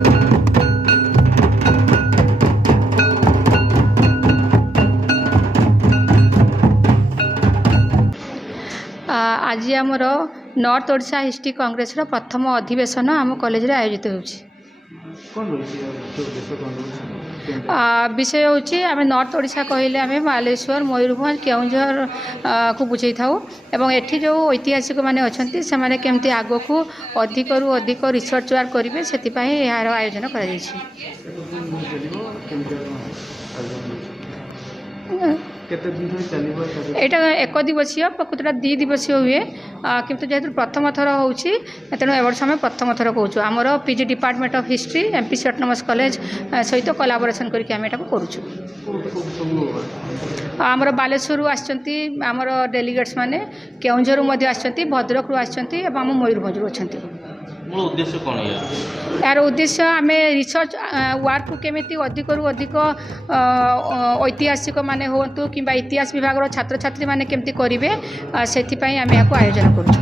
आज आमर north Odisha history Congress प्रथम अधिवेशन आम कॉलेज रे आयोजित होउछि। विषय हूँ आम नॉर्थ ओडिशा कहले आम बालेश्वर मयूरभंज केउंझर को बुझे था एवं एठी जो ऐतिहासिक माने अछंती से माने केमती आगो को अधिक रु अधिक रिसर्च वर्क करेंगे से यार आयोजन कर एटा एक दिवसीय प्रकृतटा 2 दिवसीय हुए किंतु जेहेतु प्रथम थर हो तेणु ए वर्ष आम प्रथम थर कहूँ आमर PG department of history MPC autonomous college सहित कोलाबोरेशन करके आम एटा करूँ। आमर बालेश्वर आछंती आमर डेलीगेट्स माने केउंझर आछंती भद्रक आछंती एवं आम मयूरभंज अछंती। मूल उद्देश्य कौन है यार उद्देश्य आम रिसर्च वर्क केमिति अधिक रु अधिक ऐतिहासिक माने होतु कि इतिहास विभाग छात्र छात्री माने केमिति करिवे सेथिपई आम याको आयोजन करूँ।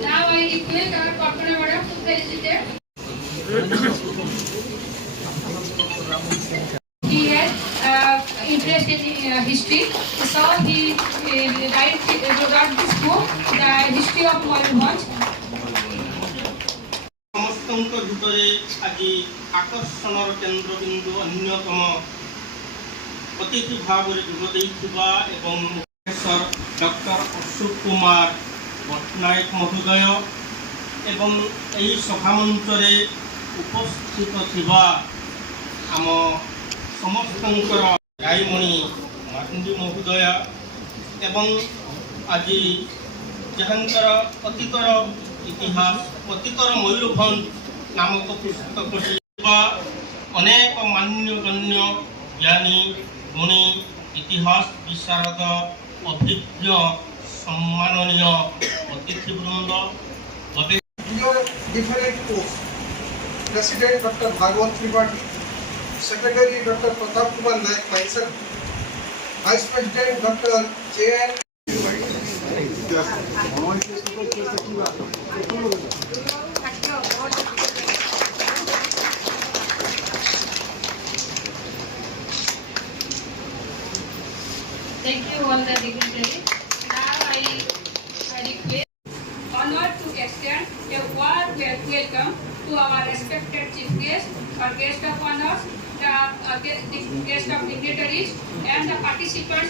Now I request our corporate madam to felicitate. He has interest in history, so he wrote this book, The History of Mayurbhanj. समस्त भितर आज आकर्षण केन्द्रबिंदु अन्यतम अतिथि भाव एवं प्रोफेसर डॉक्टर अशोक कुमार पट्टनायक महोदय एवं यही सभामंच उपस्थित थिबा आम समस्त गायमणि मातंडी महोदय एवं आज जहांकर अतीतर इतिहास अतीतर मयूरभंज नामक पुस्तक अनेक मान्यगण्य ज्ञानी गुणी इतिहास विशारद अभिज्ञ सम्माननीय अतिथिवृंद different posts. President Dr. Bhagwat Tripathi, Secretary Dr. Pratap Kumar Naik myself, Vice President Dr. J.N. Thank you all the dignitaries. Now I request honor to extend a warm welcome to our respected chief guest, our guest of honors, the guest of dignitaries and the participants.